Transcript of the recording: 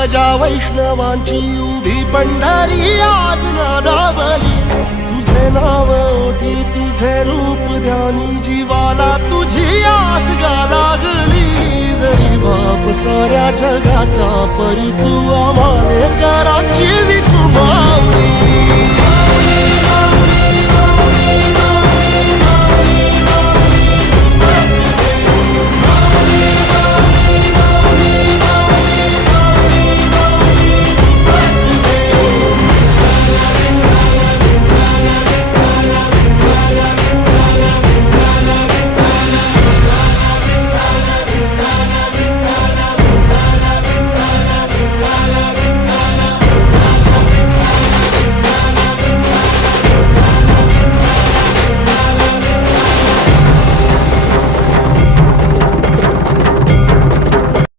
ध्वजा वैष्णवांची उभी पंढरी आज नादावली, तुझे नाव ओठी तुझे रूप ध्यानी, जीवाला तुझी आस गा लागली. जरी बाप साऱ्या जगाचा परी तू आम्हाले कराची विठू माऊली.